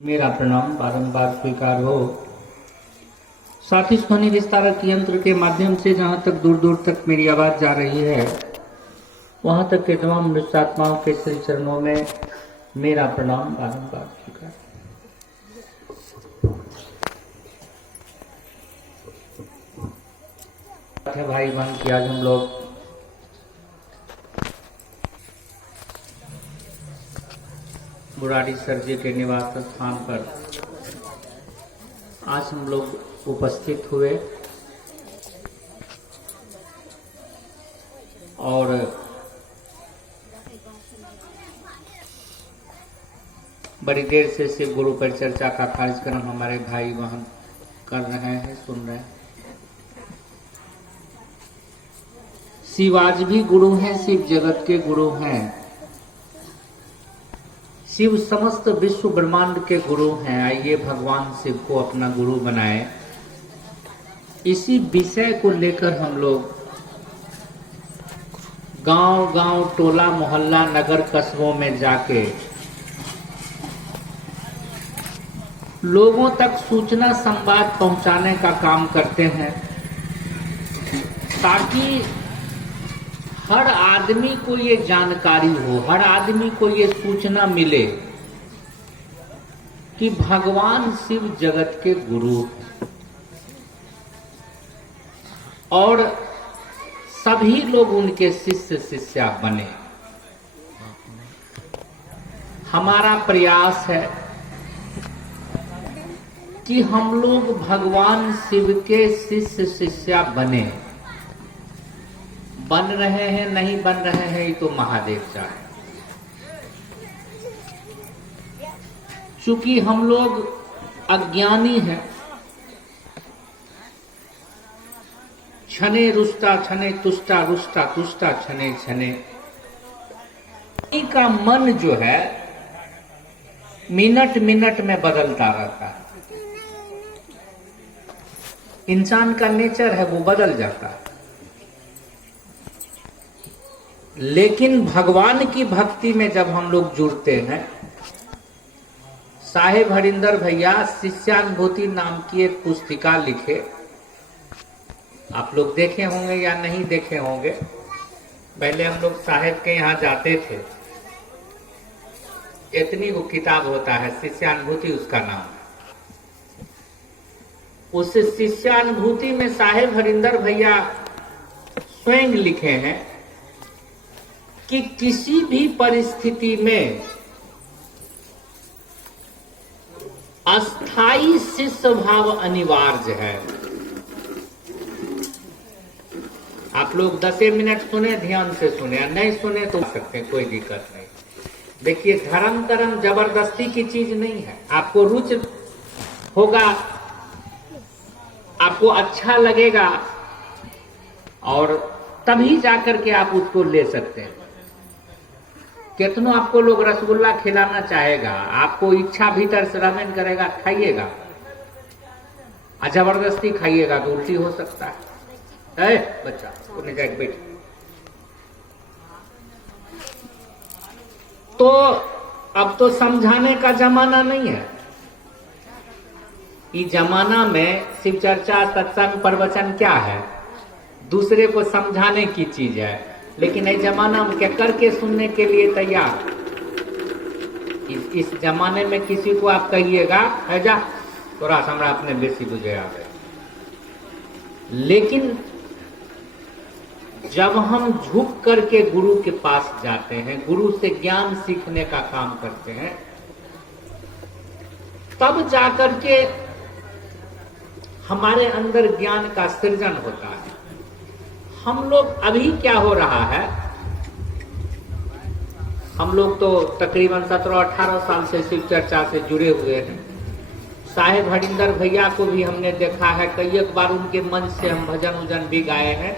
मेरा प्रणाम बारंबार स्वीकार हो। साथ ही ध्वनि विस्तारक यंत्र के माध्यम से जहां तक दूर दूर तक मेरी आवाज जा रही है, वहां तक के तमाम मनुष्यात्माओं के श्री चरणों में मेरा प्रणाम बारंबार स्वीकार। भाई बहन की आज हम लोग मुरारी सर जी के निवास स्थान पर आज हम लोग उपस्थित हुए और बड़ी देर से शिव गुरु पर चर्चा का कार्यक्रम हमारे भाई वहां कर रहे हैं, सुन रहे हैं। शिव आज भी गुरु हैं, शिव जगत के गुरु हैं, शिव समस्त विश्व ब्रह्मांड के गुरु हैं। आइए भगवान शिव को अपना गुरु बनाए। इसी विषय को लेकर हम लोग गांव गांव, टोला मोहल्ला, नगर कस्बों में जाके लोगों तक सूचना संवाद पहुंचाने का काम करते हैं, ताकि हर आदमी को ये जानकारी हो, हर आदमी को ये सूचना मिले कि भगवान शिव जगत के गुरु और सभी लोग उनके शिष्य शिष्या बने। हमारा प्रयास है कि हम लोग भगवान शिव के शिष्य शिष्या बने। बन रहे हैं नहीं बन रहे हैं ये तो महादेव चाहे। चूंकि हम लोग अज्ञानी हैं, छने रुष्टा छने तुष्टा, रुष्टा तुष्टा छने छने, का मन जो है मिनट मिनट में बदलता रहता है। इंसान का नेचर है वो बदल जाता है। लेकिन भगवान की भक्ति में जब हम लोग जुड़ते हैं, साहेब हरिंदर भैया शिष्यानुभूति नाम की एक पुस्तिका लिखे, आप लोग देखे होंगे या नहीं देखे होंगे। पहले हम लोग साहेब के यहाँ जाते थे, इतनी वो किताब होता है, शिष्यानुभूति उसका नाम है। उस शिष्यानुभूति में साहेब हरिंदर भैया स्वयं लिखे हैं कि किसी भी परिस्थिति में अस्थाई शिष्य भाव अनिवार्य है। आप लोग 10 मिनट सुने, ध्यान से सुने, नहीं सुने तो सकते, कोई दिक्कत नहीं। देखिए, धर्म कर्म जबरदस्ती की चीज नहीं है। आपको रुचि होगा, आपको अच्छा लगेगा और तभी जाकर के आप उसको ले सकते हैं। कितनों आपको लोग रसगुल्ला खिलाना चाहेगा, आपको इच्छा भीतर से रमन करेगा, खाइएगा, और जबरदस्ती खाइएगा तो उल्टी हो सकता है। बच्चा उन्हें जाके बैठ। तो अब तो समझाने का जमाना नहीं है। इस जमाना में शिव चर्चा, सत्संग, प्रवचन क्या है? दूसरे को समझाने की चीज है। लेकिन इस जमाना में क्या करके सुनने के लिए तैयार? इस जमाने में किसी को आप कहिएगा है जा थोड़ा सा हमरा अपने बेसी बुझे आ गए। लेकिन जब हम झुक करके गुरु के पास जाते हैं, गुरु से ज्ञान सीखने का काम करते हैं, तब जाकर के हमारे अंदर ज्ञान का सृजन होता है। हम लोग अभी क्या हो रहा है, हम लोग तो तकरीबन 17-18 साल से शिव चर्चा से जुड़े हुए हैं। साहेब हरिंदर भैया को भी हमने देखा है, कई एक बार उनके मंच से हम भजन उजन भी गाए हैं।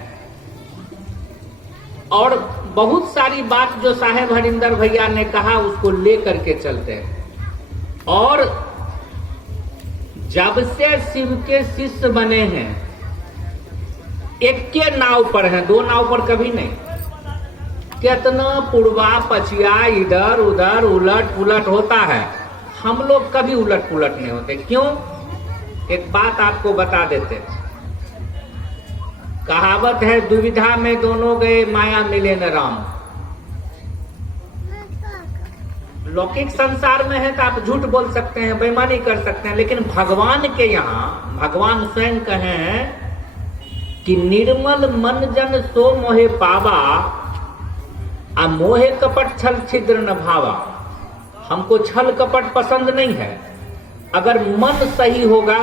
और बहुत सारी बात जो साहेब हरिंदर भैया ने कहा उसको लेकर के चलते हैं। और जब से शिव के शिष्य बने हैं, एक के नाव पर हैं, दो नाव पर कभी नहीं। कितना पुड़वा पचिया इधर उधर उलट पुलट होता है। हम लोग कभी उलट पुलट नहीं होते। क्यों? एक बात आपको बता देते हैं। कहावत है, दुविधा में दोनों गए, माया मिले न राम। लौकिक संसार में है तो आप झूठ बोल सकते हैं, बेईमानी कर सकते हैं, लेकिन भगवान के यहाँ भगवान स्वयं कहें कि निर्मल मन जन सो मोहे पावा, आ मोहे कपट छल छिद्र न भावा। हमको छल कपट पसंद नहीं है। अगर मन सही होगा,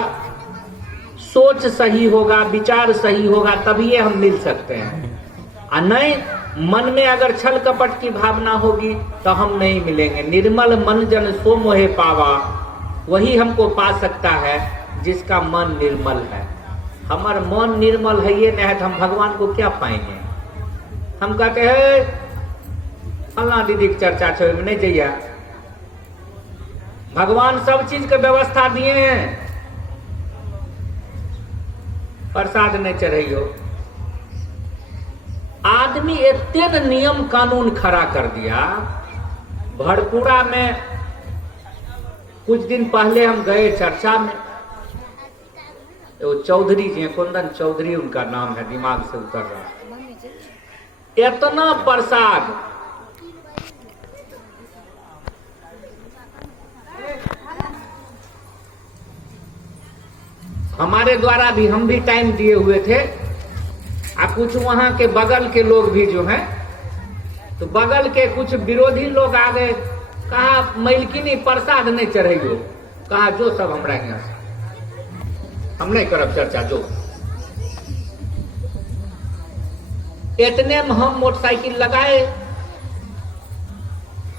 सोच सही होगा, विचार सही होगा, तभी हम मिल सकते हैं। और नहीं, मन में अगर छल कपट की भावना होगी तो हम नहीं मिलेंगे। निर्मल मन जन सो मोहे पावा, वही हमको पा सकता है जिसका मन निर्मल है। हमार मन निर्मल है ये नहीं है तो हम भगवान को क्या पाएंगे? हम कहते हैं फल्ला दीदी की चर्चा छोड़ में नहीं जाइए, भगवान सब चीज के व्यवस्था दिए हैं, प्रसाद नहीं चढ़ाइयो। आदमी इतने नियम कानून खड़ा कर दिया। भड़पुरा में कुछ दिन पहले हम गए चर्चा में, वो चौधरी जी, कुंदन चौधरी उनका नाम है, दिमाग से उतर रहा। इतना प्रसाद, हमारे द्वारा भी, हम भी टाइम दिए हुए थे। कुछ वहां के बगल के लोग भी जो हैं, तो बगल के कुछ विरोधी लोग आ गए, कहा मैलकिनी प्रसाद नहीं चढ़ाइयो। कहा जो सब हमरा यहाँ से, हम नहीं करब चर्चा जो। इतने में हम मोटरसाइकिल लगाए,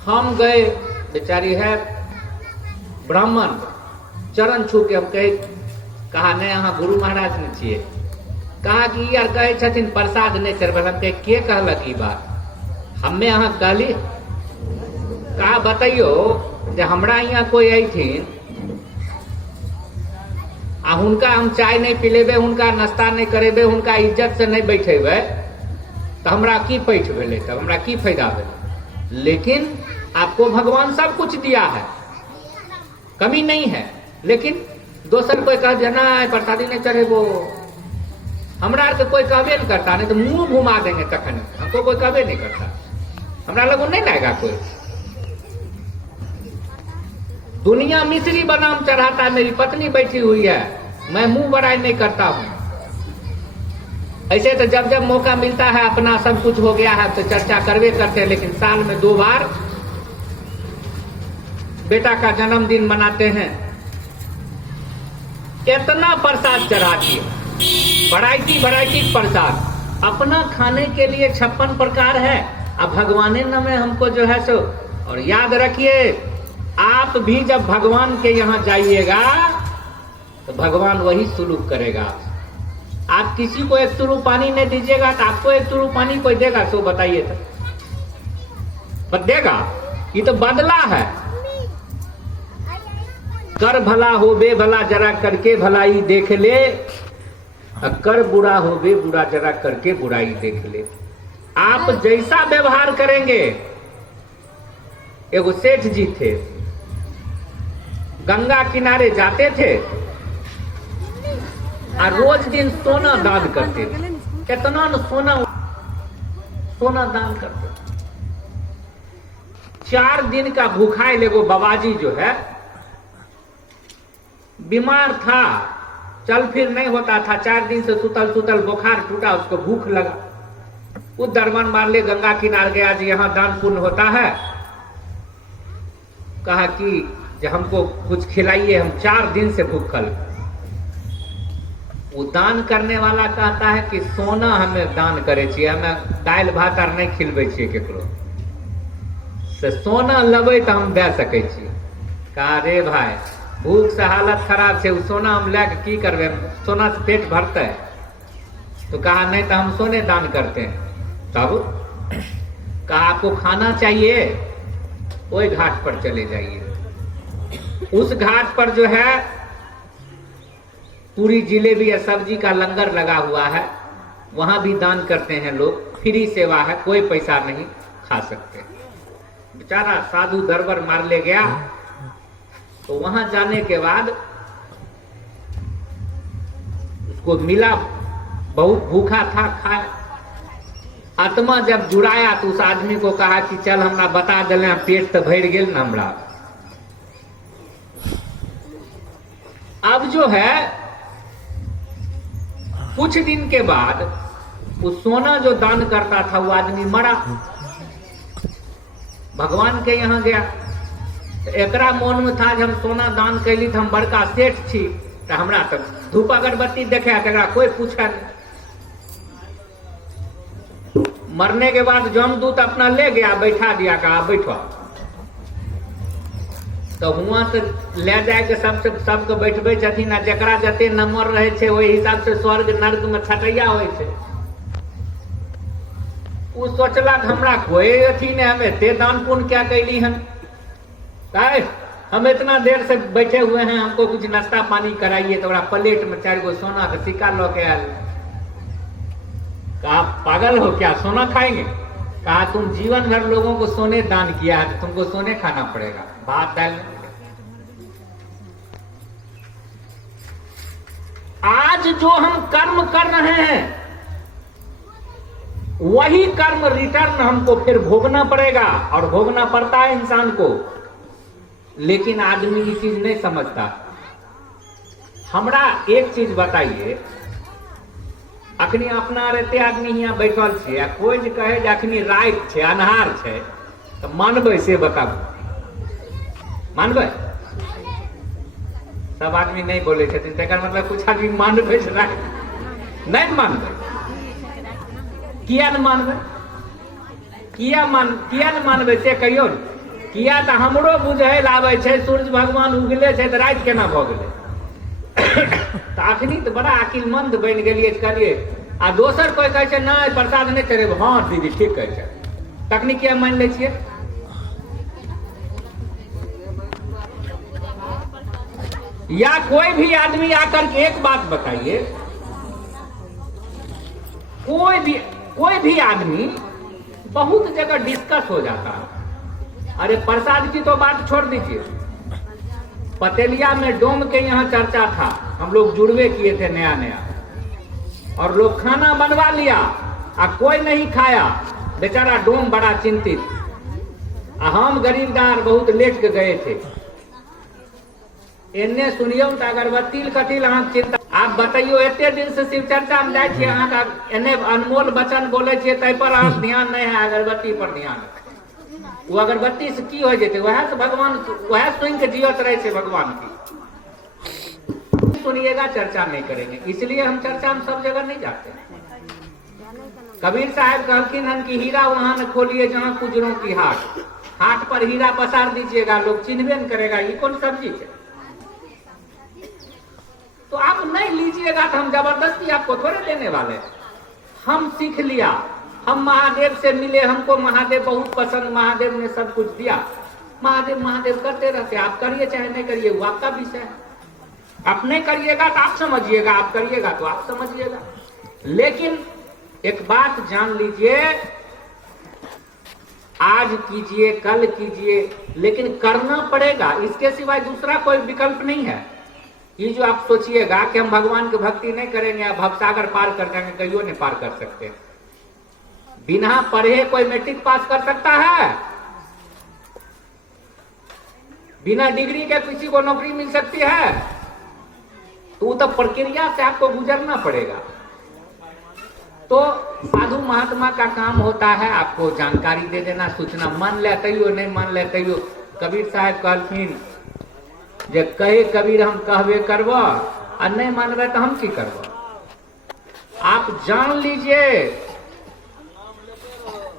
हम गए, बेचारी है ब्राह्मण, चरण छू के हम कहे, कहा नहीं अहाँ गुरु महाराज ने छिए। कहा कि यार कहे छथिन प्रसाद नहीं चढ़बल। हम कहे के कहलक ई बात? हमें अहाँ कहली? कहा बताइयो जे हमरा यहाँ कोई अइथिन आ हुनका हम चाय नहीं पिलेबे, हुनका नाश्ता नहीं करेबे, हुनका इज्जत से नहीं बैठेबे तो हमरा की पैठ भेले, तब हमरा की फायदा भेले? लेकिन आपको भगवान सब कुछ दिया है, कमी नहीं है। लेकिन दोसर कोई कह देना प्रसादी नहीं चढ़ेबो, हमरा के कोई कहबे नहीं करता, नहीं तो मुंह घुमा देंगे तखन। हमको कोई कहबे नहीं करता, हमरा लोगों नहीं लाएगा कोई। दुनिया मिश्री बनाम चढ़ाता है, मेरी पत्नी बैठी हुई है, मैं मुंह बड़ाई नहीं करता हूं। ऐसे तो जब जब मौका मिलता है, अपना सब कुछ हो गया है तो चर्चा करवे करते हैं, लेकिन साल में 2 बार बेटा का जन्मदिन मनाते हैं। कितना प्रसाद चढ़ा दिए, वैरायटी प्रसाद। अपना खाने के लिए 56 प्रकार है, अब भगवाने न में हमको जो है सो। और याद रखिए, आप भी जब भगवान के यहाँ जाइएगा तो भगवान वही सुलूक करेगा। आप किसी को 1 तुरु पानी नहीं दीजिएगा तो आपको 1 तुरु पानी कोई देगा? सो बताइए तो देगा? ये तो बदला है। कर भला हो बे भला, जरा करके भलाई देख ले। कर बुरा हो बे बुरा, जरा करके बुराई देख ले। आप जैसा व्यवहार करेंगे। एगो सेठ जी थे, गंगा किनारे जाते थे और रोज दिन सोना दान करते थे। कितना सोना दान करते। 4 दिन का भूखाइल एगो बाबाजी जो है, बीमार था, चल फिर नहीं होता था, 4 दिन से सुतल सुतल बुखार टूटा, उसको भूख लगा। वो दरबान मार ले, गंगा किनारे गया जी, यहाँ दान पुण्य होता है। कहा कि जब हमको कुछ खिलाइए, हम 4 दिन से भूखल। वो दान करने वाला कहता है कि सोना हमें दान करे छिए, हमें दाल भात आर नहीं खिलबै छिए केकरो से, सोना लेबै तो हम दे सकै छी। कहा रे भाई, भूख से हालत खराब है, सोना हम लेके की करबे, सोना से पेट भरते है? तो कहा नहीं तो हम सोने दान करते हैं। तब कहा आपको खाना चाहिए, वही घाट पर चले जाइए। उस घाट पर जो है पूरी जिलेबी या सब्जी का लंगर लगा हुआ है, वहां भी दान करते हैं लोग, फ्री सेवा है, कोई पैसा नहीं, खा सकते। बेचारा साधु दरबार मार ले गया, तो वहां जाने के बाद उसको मिला, बहुत भूखा था, खाया। आत्मा जब जुड़ाया तो उस आदमी को कहा कि चल हमरा बता दिले, पेट तो भर गेल ना हमरा। अब जो है कुछ दिन के बाद वो सोना जो दान करता था वो आदमी मरा, भगवान के यहाँ गया। तो एकरा मन में था हम सोना दान कैली तो हम बड़का सेठ छी, तो हमरा तो धूप अगरबत्ती देखे तकरा कोई पूछा नहीं। मरने के बाद जमदूत अपना ले गया, बैठा दिया, कहा बैठो। तो हुआ से ले जाए के सबके बैठबे छथिन, आ जकरा जते नंबर रहे छे वही हिसाब से स्वर्ग नर्क में छटैया होय छे। उ सोचला हमरा कोई अथी ने, हमें ते दान पुण्य क्या कैली हम, हम इतना देर से बैठे हुए हैं, हमको कुछ नाश्ता पानी कराइए। तो प्लेट में 4 गो सोना का सिक्का लो के आयल। कहा पागल हो क्या, सोना खाएंगे? कहा तुम जीवन भर लोगों को सोने दान किया है तो तुमको सोने खाना पड़ेगा, भात दाल। आज जो हम कर्म कर रहे हैं वही कर्म रिटर्न हमको फिर भोगना पड़ेगा, और भोगना पड़ता है इंसान को। लेकिन आदमी ये चीज नहीं समझता। हमरा एक चीज बताइए, अखनी अपना रहते आदमी यहाँ बैठल छे, कोई जे कहे जे अखनी रात छे, अन्हार छे, तो मानबै से बताबू, मानबै? सब आदमी नहीं बोले छथिन, तेकर मतलब कुछ आदमी मानबै से नहीं मानबै। किया न मानबै? किया न मानबै से कहियो न। किया तो हमरो बुझे लावे छे, सूर्य भगवान उगले छे तो रात केना भ गेले। तो अखनी तो बड़ा अकिलमंद बन गेलिए करिए। आ दोसर कोई कहे छे नहीं प्रसाद नहीं चढ़ेब, हाँ दीदी ठीक कहे छे, तखनी किया मान ले छिए? या कोई भी आदमी आकर के एक बात बताइए, कोई भी आदमी बहुत जगह डिस्कस हो जाता है। अरे प्रसाद की तो बात छोड़ दीजिए, पतेलिया में डोम के यहाँ चर्चा था, हम लोग जुड़वे किए थे नया नया, और लोग खाना बनवा लिया, कोई नहीं खाया, बेचारा डोम बड़ा चिंतित। हम गरीबदार बहुत लेट के गए थे। एने सुनियो तो अगरबत्ती कथी अहाँ चिंता, आप बताइयो एते दिन से शिव चर्चा में जाए छियै, अहाँ एने अनमोल वचन बोले छियै, तै पर अहाँ ध्यान नहीं है, अगरबत्ती पर ध्यान। वो अगरबत्ती से की हो जेते, वह से भगवान, वह सुन के जियत रहे छे भगवान की। सुनिएगा, चर्चा नहीं करेंगे, इसलिए हम चर्चा में सब जगह नहीं जाते। कबीर साहब कहलखिन हन कि हीरा वहां न खोलिए जहां कुजरों की हाट, हाट पर हीरा पसार दीजिएगा, लोग चिन्हबे न करेगा ये कौन सब्जी है। तो आप नहीं लीजिएगा तो हम जबरदस्ती आपको थोड़े देने वाले। हम सीख लिया, हम महादेव से मिले, हमको महादेव बहुत पसंद, महादेव ने सब कुछ दिया। महादेव महादेव करते रहते, आप करिए चाहे नहीं करिए वो आपका विषय है। आप नहीं करिएगा तो आप समझिएगा, आप करिएगा तो आप समझिएगा। लेकिन एक बात जान लीजिए, आज कीजिए कल कीजिए, लेकिन करना पड़ेगा, इसके सिवाय दूसरा कोई विकल्प नहीं है। ये जो आप सोचिएगा कि हम भगवान की भक्ति नहीं करेंगे, आप भवसागर पार कर जाएंगे, कहियो नहीं पार कर सकते। बिना पढ़े कोई मैट्रिक पास कर सकता है? बिना डिग्री के किसी को नौकरी मिल सकती है? तो तो प्रक्रिया से आपको गुजरना पड़ेगा। तो साधु महात्मा का काम होता है आपको जानकारी दे देना, सूचना, मान ले तैयो नहीं मान ले तैयो। कबीर साहब कहलखिन जे कहे कबीर हम कहबे करब, और नहीं मानबे तो हम की करब। आप जान लीजिए,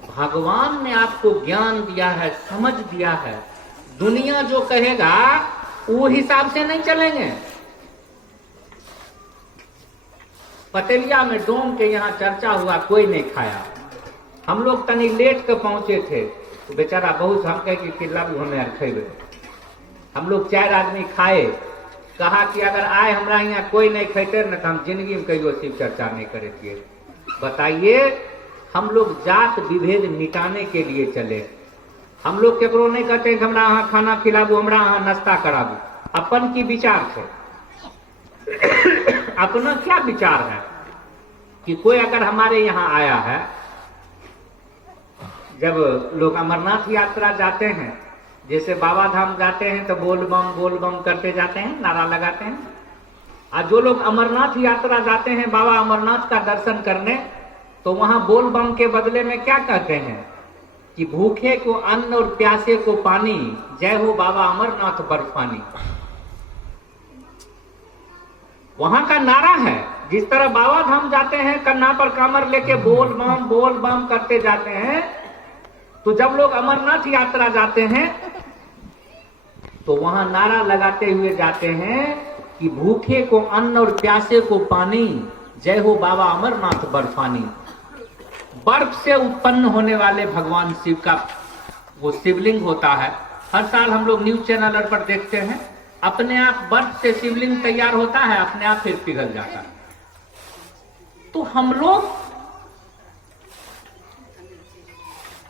भगवान ने आपको ज्ञान दिया है, समझ दिया है। दुनिया जो कहेगा वो हिसाब से नहीं चलेंगे। पतेलिया में डोम के यहाँ चर्चा हुआ, कोई नहीं खाया। हम लोग तनी लेट के पहुंचे थे, तो बेचारा बहुत हम कहे कि लाबू हमें खेबे। हम लोग 4 आदमी खाए, कहा कि अगर आए हमारा यहाँ कोई नहीं खेते न तो हम जिंदगी में कहियो शिव चर्चा नहीं करे थे। बताइए, हम लोग जात विभेद मिटाने के लिए चले। हम लोग केकरो नहीं कहते कि हमरा यहाँ खाना खिलाबू, हमरा यहाँ नाश्ता कराबू। अपन की विचार से अपना क्या विचार है कि कोई अगर हमारे यहाँ आया है, जब लोग अमरनाथ यात्रा जाते हैं, जैसे बाबा धाम जाते हैं तो बोल बम करते जाते हैं, नारा लगाते हैं। और जो लोग अमरनाथ यात्रा जाते हैं बाबा अमरनाथ का दर्शन करने, तो वहां बोल बम के बदले में क्या कहते हैं कि भूखे को अन्न और प्यासे को पानी, जय हो बाबा अमरनाथ बर्फानी। वहां का नारा है। जिस तरह बाबा धाम जाते हैं कन्हा पर कामर लेके बोल बम करते जाते हैं, तो जब लोग अमरनाथ यात्रा जाते हैं तो वहां नारा लगाते हुए जाते हैं कि भूखे को अन्न और प्यासे को पानी, जय हो बाबा अमरनाथ बर्फानी। बर्फ से उत्पन्न होने वाले भगवान शिव का वो शिवलिंग होता है। हर साल हम लोग न्यूज चैनल पर देखते हैं, अपने आप बर्फ से शिवलिंग तैयार होता है, अपने आप फिर पिघल जाता है। तो हम लोग,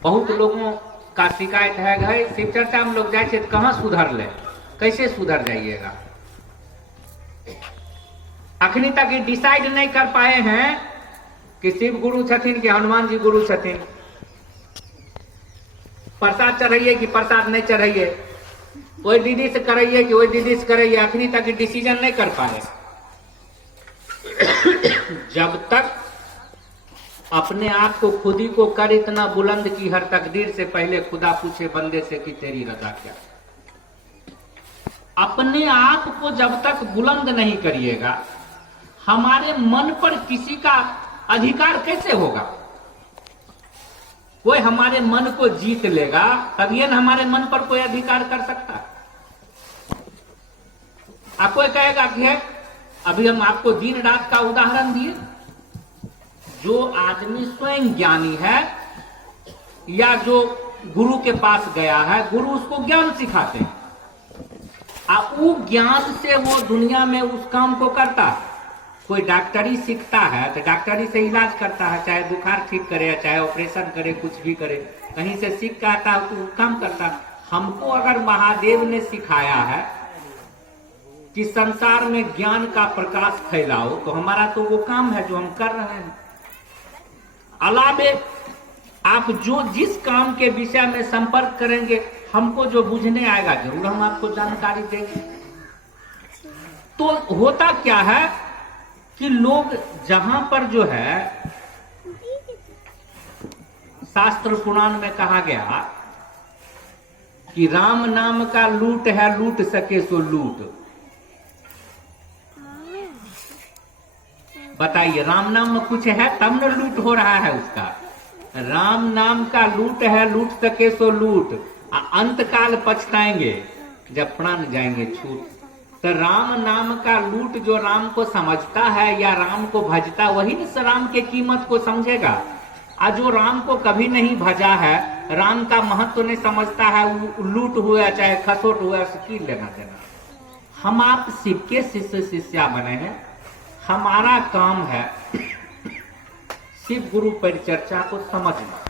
बहुत लोगों का शिकायत है, भाई शिव चर्चा में लोग जाए कहां सुधर ले, कैसे सुधर जाइएगा। अखनी तक ये डिसाइड नहीं कर पाए हैं कि शिव गुरु छथिन कि हनुमान जी गुरु छथिन। प्रसाद चढ़ाइए कि प्रसाद नहीं चढ़ाइए, कोई दीदी से कराइए कि वही दीदी से कराइए, अखनी तक डिसीजन नहीं कर पाए। जब तक अपने आप को खुद ही को कर इतना बुलंद की हर तकदीर से पहले खुदा पूछे बंदे से कि तेरी रजा क्या। अपने आप को जब तक बुलंद नहीं करिएगा, हमारे मन पर किसी का अधिकार कैसे होगा। कोई हमारे मन को जीत लेगा तभी न हमारे मन पर कोई अधिकार कर सकता है। आप कोई कहेगा कि है, अभी हम आपको दिन रात का उदाहरण दिए। जो आदमी स्वयं ज्ञानी है या जो गुरु के पास गया है, गुरु उसको ज्ञान सिखाते हैं, वो ज्ञान से वो दुनिया में उस काम को करता है। कोई डॉक्टरी सीखता है तो डॉक्टरी से इलाज करता है, चाहे बुखार ठीक करे, चाहे ऑपरेशन करे, कुछ भी करे, कहीं से सीख के आता है तो काम करता है। हमको अगर महादेव ने सिखाया है कि संसार में ज्ञान का प्रकाश फैलाओ, तो हमारा तो वो काम है जो हम कर रहे हैं। अलावे आप जो जिस काम के विषय में संपर्क करेंगे, हमको जो बुझने आएगा जरूर हम आपको जानकारी देंगे। तो होता क्या है कि लोग जहां पर जो है, शास्त्र पुराण में कहा गया कि राम नाम का लूट है, लूट सके सो लूट। बताइए, राम नाम में कुछ है तब न लूट हो रहा है उसका। राम नाम का लूट है, लूट सके सो लूट, अंत काल पछताएंगे जब प्राण जाएंगे छूट। तो राम नाम का लूट जो राम को समझता है या राम को भजता, वही न राम के कीमत को समझेगा। और जो राम को कभी नहीं भजा है, राम का महत्व नहीं समझता है, लूट हुआ चाहे खसोट हुआ, उससे की लेना देना। हम आप शिव के शिष्य शिष्या बने हैं। हमारा काम है शिव गुरु परिचर्चा को समझना।